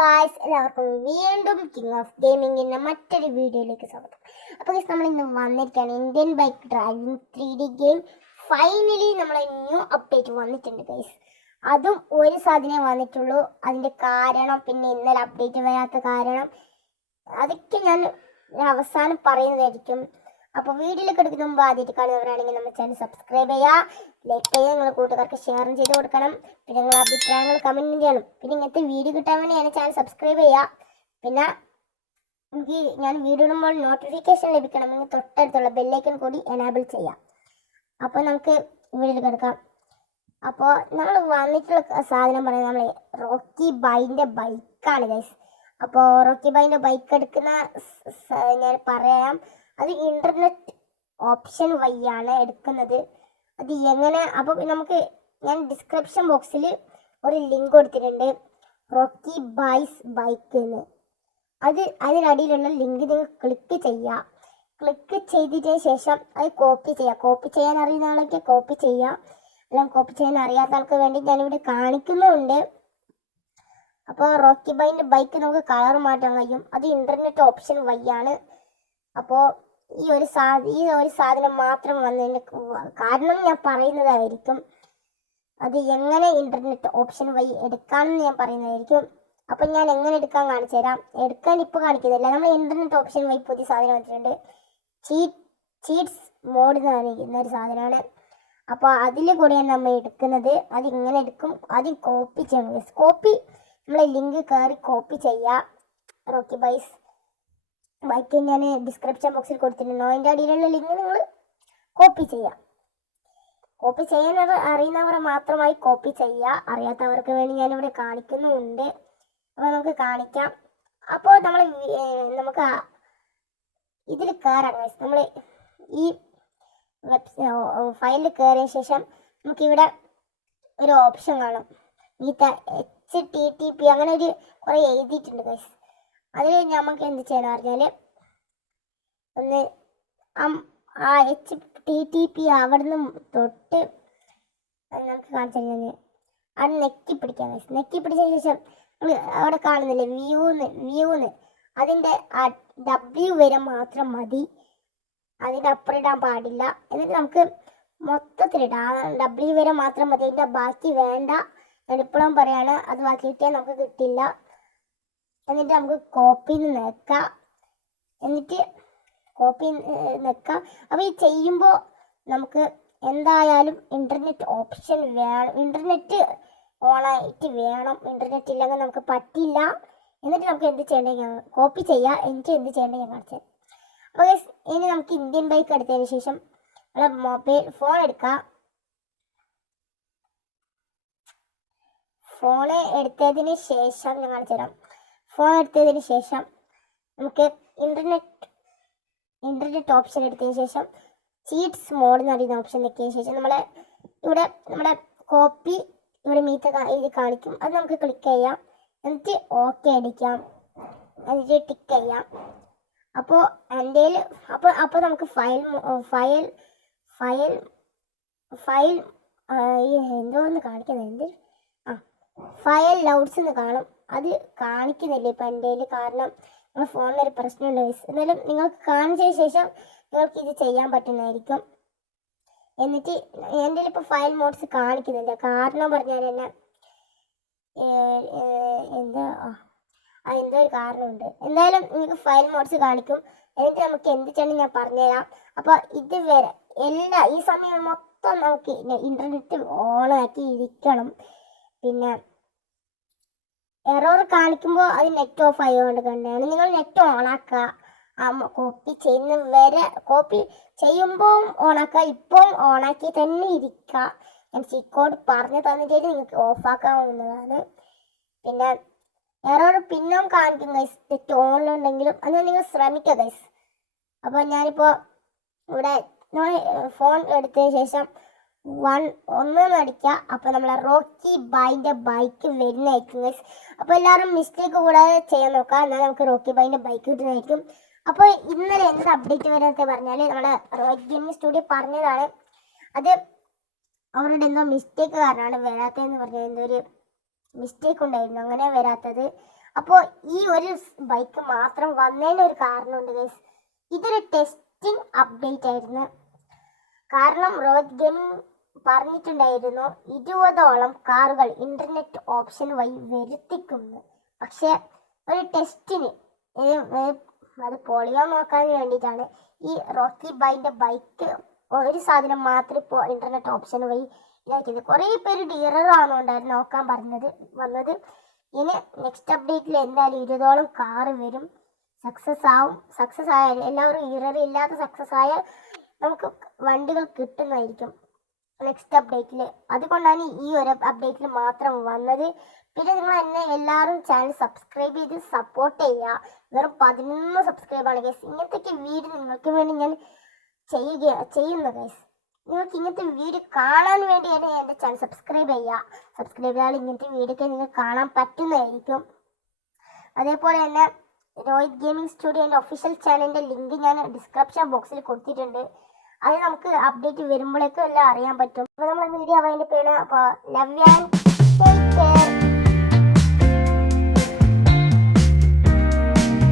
Guys, എല്ലാവർക്കും വീണ്ടും king of ഗെയിമിങ്ങിൻ്റെ മറ്റൊരു വീഡിയോയിലേക്ക് സ്വാഗതം. അപ്പോൾ ഗൈസ്, നമ്മൾ ഇന്ന് വന്നിരിക്കുകയാണ് Indian bike driving 3D game. Finally നമ്മളെ ന്യൂ അപ്ഡേറ്റ് വന്നിട്ടുണ്ട് ഗൈസ്. അതും ഒരു സാധനമേ വന്നിട്ടുള്ളൂ. അതിൻ്റെ കാരണം, പിന്നെ ഇന്നലെ അപ്ഡേറ്റ് വരാത്ത കാരണം, അതൊക്കെ ഞാൻ അവസാനം പറയുന്നതായിരിക്കും. അപ്പോൾ വീഡിയോയിലേക്ക് എടുക്കുന്ന മുമ്പ് ആദ്യമായിട്ട് കാണുന്നവരാണെങ്കിൽ നമ്മുടെ ചാനൽ സബ്സ്ക്രൈബ് ചെയ്യുക, ലൈക്ക് ചെയ്യുക, നിങ്ങളുടെ കൂട്ടുകാർക്ക് ഷെയറും ചെയ്ത് കൊടുക്കണം. പിന്നെ നിങ്ങളുടെ അഭിപ്രായങ്ങൾ കമൻറ്റ് ചെയ്യണം. പിന്നെ ഇങ്ങനത്തെ വീഡിയോ കിട്ടാൻ വേണ്ടി എൻ്റെ ചാനൽ സബ്സ്ക്രൈബ് ചെയ്യുക. പിന്നെ എനിക്ക് ഞാൻ വീഡിയോ ഇടുമ്പോൾ നോട്ടിഫിക്കേഷൻ ലഭിക്കണമെങ്കിൽ തൊട്ടടുത്തുള്ള ബെല്ലൈക്കൺ കൂടി എനാബിൾ ചെയ്യാം. അപ്പോൾ നമുക്ക് വീഡിയോയിൽ കിടക്കാം. അപ്പോൾ നമ്മൾ വന്നിട്ടുള്ള സാധനം പറയുന്നത് നമ്മൾ റോക്കി ബൈൻ്റെ ബൈക്കാണ് ഗൈസ്. അപ്പോൾ റോക്കി ബൈൻ്റെ ബൈക്ക് എടുക്കുന്ന ഞാൻ പറയാം. അത് ഇൻ്റർനെറ്റ് ഓപ്ഷൻ വഴിയാണ് എടുക്കുന്നത്. അത് എങ്ങനെ, അപ്പോൾ നമുക്ക് ഞാൻ ഡിസ്ക്രിപ്ഷൻ ബോക്സിൽ ഒരു ലിങ്ക് കൊടുത്തിട്ടുണ്ട്, റോക്കി ബൈസ് ബൈക്ക് എന്ന്. അതിനടിയിലുള്ള ലിങ്ക് നിങ്ങൾ ക്ലിക്ക് ചെയ്യുക. ക്ലിക്ക് ചെയ്തതിന് ശേഷം അത് കോപ്പി ചെയ്യുക. കോപ്പി ചെയ്യാൻ അറിയുന്ന ആളൊക്കെ കോപ്പി ചെയ്യുക. എല്ലാം കോപ്പി ചെയ്യാൻ അറിയാത്ത ആൾക്ക് വേണ്ടി ഞാനിവിടെ കാണിക്കുന്നുണ്ട്. അപ്പോൾ റോക്കി ബൈൻ്റെ ബൈക്ക് നമുക്ക് കളർ മാറ്റാൻ കഴിയും. അത് ഇൻ്റർനെറ്റ് ഓപ്ഷൻ വഴിയാണ്. അപ്പോൾ ഈ ഒരു സാധനം മാത്രം വന്നതിൻ്റെ കാരണം ഞാൻ പറയുന്നതായിരിക്കും. അത് എങ്ങനെ ഇൻ്റർനെറ്റ് ഓപ്ഷൻ വഴി എടുക്കാമെന്ന് ഞാൻ പറയുന്നതായിരിക്കും. അപ്പം ഞാൻ എങ്ങനെ എടുക്കാൻ കാണിച്ചു തരാം. എടുക്കാൻ ഇപ്പോൾ കാണിക്കുന്നില്ല. നമ്മൾ ഇൻ്റർനെറ്റ് ഓപ്ഷൻ വഴി പുതിയ സാധനം വന്നിട്ടുണ്ട്. ചീറ്റ്സ് മോഡ് എന്ന് പറയുന്ന ഒരു സാധനമാണ്. അപ്പോൾ അതിൽ കൂടെയാണ് നമ്മൾ എടുക്കുന്നത്. അതിങ്ങനെ എടുക്കും. ആദ്യം കോപ്പി ചെയ്യണം. കോപ്പി നമ്മളെ ലിങ്ക് കയറി കോപ്പി ചെയ്യുക. റോക്കി ബൈക്ക് ഞാൻ ഡിസ്ക്രിപ്ഷൻ ബോക്സിൽ കൊടുത്തിട്ടുണ്ട്. അതിൻ്റെ അടിയിലുള്ള ലിങ്ക് നിങ്ങൾ കോപ്പി ചെയ്യുക. കോപ്പി ചെയ്യാൻ അറിയുന്നവർ മാത്രമായി കോപ്പി ചെയ്യുക. അറിയാത്തവർക്ക് വേണ്ടി ഞാനിവിടെ കാണിക്കുന്നുമുണ്ട്. അപ്പോൾ നമുക്ക് കാണിക്കാം. അപ്പോൾ നമുക്ക് ഇതിൽ കയറാം. നമ്മൾ ഈ ഫയലിൽ കയറിയ ശേഷം നമുക്കിവിടെ ഒരു ഓപ്ഷൻ കാണും. HTTP അങ്ങനെ ഒരു കുറേ എഴുതിയിട്ടുണ്ട് ഗൈസ്. അതിൽ നമുക്ക് എന്ത് ചെയ്യണം പറഞ്ഞാൽ, ഒന്ന് ആ HTTP അവിടെ നിന്ന് തൊട്ട് നമുക്ക് കാണിച്ചു കഴിഞ്ഞാൽ അത് നെക്കി പിടിക്കാം ഗൈസ്. നെക്കി പിടിച്ചതിന് ശേഷം നമ്മൾ അവിടെ കാണുന്നില്ലേ വ്യൂന്ന് അതിൻ്റെ ആ W വരെ മാത്രം മതി. അതിൻ്റെ അപ്പുറം ഇടാൻ പാടില്ല. എന്നിട്ട് നമുക്ക് മൊത്തത്തിലിടാം. W വരെ മാത്രം മതി. അതിൻ്റെ ബാക്കി വേണ്ട. ഞാനിപ്പോഴും പറയാണ്, അത് ബാക്കി കിട്ടിയാൽ നമുക്ക് കിട്ടില്ല. എന്നിട്ട് നമുക്ക് കോപ്പിന്ന് നിൽക്കാം. എന്നിട്ട് കോപ്പി നിൽക്കാം. അപ്പോൾ ഈ ചെയ്യുമ്പോൾ നമുക്ക് എന്തായാലും ഇൻ്റർനെറ്റ് ഓപ്ഷൻ വേണം. ഇൻ്റർനെറ്റ് ഓണായിട്ട് വേണം. ഇൻ്റർനെറ്റ് ഇല്ലെങ്കിൽ നമുക്ക് പറ്റില്ല. എന്നിട്ട് നമുക്ക് എന്ത് ചെയ്യേണ്ടത്, കോപ്പി ചെയ്യുക. എന്നിട്ട് എന്ത് ചെയ്യേണ്ടത് ഞാൻ കാണിച്ചത്. അപ്പോൾ ഇനി നമുക്ക് ഇന്ത്യൻ ബൈക്ക് എടുത്തതിന് ശേഷം നമ്മളെ ഫോൺ എടുക്കുക. ഫോൺ എടുത്തതിന് ശേഷം ഞാൻ കാണിച്ചു തരാം. ഫോൺ എടുത്തതിന് ശേഷം നമുക്ക് ഇൻ്റർനെറ്റ് ഓപ്ഷൻ എടുത്തതിന് ശേഷം ചീറ്റ്സ് മോഡ് എന്ന് പറയുന്ന ഓപ്ഷൻ വെച്ചതിന് ശേഷം നമ്മുടെ കോപ്പി ഇവിടെ ഇത് കാണിക്കും. അത് നമുക്ക് ക്ലിക്ക് ചെയ്യാം. എന്നിട്ട് ഓക്കെ അടിക്കാം. എന്നിട്ട് ടിക്ക് ചെയ്യാം. അപ്പോൾ എൻ്റെ അപ്പോൾ നമുക്ക് ഫയൽ എന്തോന്ന് കാണിക്കുന്നുണ്ട്. ഫയൽ ലൗഡ്സ് എന്ന് കാണും. അത് കാണിക്കുന്നില്ല ഇപ്പം എൻ്റെ. കാരണം നമ്മുടെ ഫോണിനൊരു പ്രശ്നമുണ്ട്. എന്നാലും നിങ്ങൾക്ക് കാണിച്ചതിന് ശേഷം നിങ്ങൾക്ക് ഇത് ചെയ്യാൻ പറ്റുന്നതായിരിക്കും. എന്നിട്ട് എൻ്റെ ഇപ്പോൾ ഫയൽ മോഡ്സ് കാണിക്കുന്നില്ല. കാരണം പറഞ്ഞാൽ തന്നെ എന്തോ ഒരു കാരണമുണ്ട്. എന്തായാലും നിങ്ങൾക്ക് ഫയൽ മോഡ്സ് കാണിക്കും. എന്നിട്ട് നമുക്ക് എന്ത് ചെയ്യണം ഞാൻ പറഞ്ഞുതരാം. അപ്പോൾ ഇതുവരെ ഈ സമയം മൊത്തം നമുക്ക് ഇൻ്റർനെറ്റ് ഓണാക്കി ഇരിക്കണം. പിന്നെ എറർ കാണിക്കുമ്പോൾ അത് നെറ്റ് ഓഫ് ആയതുകൊണ്ട് തന്നെയാണ്. നിങ്ങൾ നെറ്റ് ഓണാക്കുക. കോപ്പി കോപ്പി ചെയ്യുമ്പോൾ ഓണാക്കുക. ഇപ്പം ഓണാക്കി തന്നെ ഇരിക്കുക. ഞാൻ കോഡ് പറഞ്ഞു തന്നിട്ട് നിങ്ങൾക്ക് ഓഫാക്കാവുന്നതാണ്. പിന്നെ എറർ പിന്നും കാണിക്കും ഗൈസ്. നെറ്റ് ഓണിലുണ്ടെങ്കിലും അത് നിങ്ങൾ ശ്രമിക്കുക ഗൈസ്. അപ്പോൾ ഞാനിപ്പോൾ ഇവിടെ ഫോൺ എടുത്തതിന് ശേഷം 1 അടിക്കുക. അപ്പോൾ നമ്മളെ റോക്കി ബൈൻ്റെ ബൈക്ക് വരുന്നതായിരിക്കും ഗൈസ്. അപ്പോൾ എല്ലാവരും മിസ്റ്റേക്ക് കൂടാതെ ചെയ്യാൻ നോക്കുക. എന്നാൽ നമുക്ക് റോക്കി ബൈൻ്റെ ബൈക്ക് കിട്ടുന്നതായിരിക്കും. അപ്പോൾ ഇന്നലെ എന്ത് അപ്ഡേറ്റ് വരുന്നത് പറഞ്ഞാൽ നമ്മുടെ റോക്കി ഗെയിമിംഗ് സ്റ്റുഡിയോ പറഞ്ഞതാണ്. അത് അവരുടെ എന്തോ മിസ്റ്റേക്ക് കാരണമാണ് വരാത്തതെന്ന് പറഞ്ഞാൽ. എന്തോ ഒരു മിസ്റ്റേക്ക് ഉണ്ടായിരുന്നു, അങ്ങനെ വരാത്തത്. അപ്പോൾ ഈ ഒരു ബൈക്ക് മാത്രം വന്നതിന് ഒരു കാരണമുണ്ട് ഗൈസ്. ഇതൊരു ടെസ്റ്റിംഗ് അപ്ഡേറ്റ് ആയിരുന്നു. കാരണം റോയൽ ഗെയിമിംഗ് പറഞ്ഞിട്ടുണ്ടായിരുന്നു 20ഓളം കാറുകൾ ഇന്റർനെറ്റ് ഓപ്ഷൻ വഴി വരുത്തിക്കുന്നു. പക്ഷെ ഒരു ടെസ്റ്റിന് അത് പൊളിയോ നോക്കാൻ വേണ്ടിയിട്ടാണ് ഈ റോക്കി ബൈൻ്റെ ബൈക്ക് ഒരു സാധനം മാത്രം ഇപ്പോൾ ഇന്റർനെറ്റ് ഓപ്ഷൻ വഴി ഇതാക്കിയത്. കുറേ പേര് ഡീലറാണോ ഉണ്ടായിരുന്നു നോക്കാൻ വന്നത്. ഇനി നെക്സ്റ്റ് അപ്ഡേറ്റിൽ എന്തായാലും 20ഓളം കാറ് വരും. സക്സസ് ആയാൽ എല്ലാവരും ഇല്ലാത്ത സക്സസ് ആയാൽ നമുക്ക് വണ്ടികൾ കിട്ടുന്നതായിരിക്കും നെക്സ്റ്റ് അപ്ഡേറ്റിൽ. അതുകൊണ്ടാണ് ഈ ഒരു അപ്ഡേറ്റിൽ മാത്രം വന്നത്. പിന്നെ നിങ്ങൾ എന്നെ എല്ലാവരും ചാനൽ സബ്സ്ക്രൈബ് ചെയ്ത് സപ്പോർട്ട് ചെയ്യുക. വെറും 11 സബ്സ്ക്രൈബാണ് ഗൈസ്. ഇങ്ങനത്തെ വീഡിയോ നിങ്ങൾക്ക് വേണ്ടി ഞാൻ ചെയ്യുന്നു ഗൈസ്. നിങ്ങൾക്ക് ഇങ്ങനത്തെ വീഡിയോ കാണാൻ വേണ്ടിയാണ് എൻ്റെ ചാനൽ സബ്സ്ക്രൈബ് ചെയ്താൽ ഇങ്ങനത്തെ വീഡിയോ ഒക്കെ നിങ്ങൾക്ക് കാണാൻ പറ്റുന്നതായിരിക്കും. അതേപോലെ തന്നെ റോയൽ ഗെയിമിംഗ് സ്റ്റുഡിയോൻ്റെ ഒഫീഷ്യൽ ചാനലിൻ്റെ ലിങ്ക് ഞാൻ ഡിസ്ക്രിപ്ഷൻ ബോക്സിൽ കൊടുത്തിട്ടുണ്ട്. അത് നമുക്ക് അപ്ഡേറ്റ് വരുമ്പോഴേക്കും എല്ലാം അറിയാൻ പറ്റും. അപ്പോൾ നമ്മൾ വീഡിയോ അവൈൻഡ് ചെയ്യണം. അപ്പോൾ ലവ് ആൻഡ്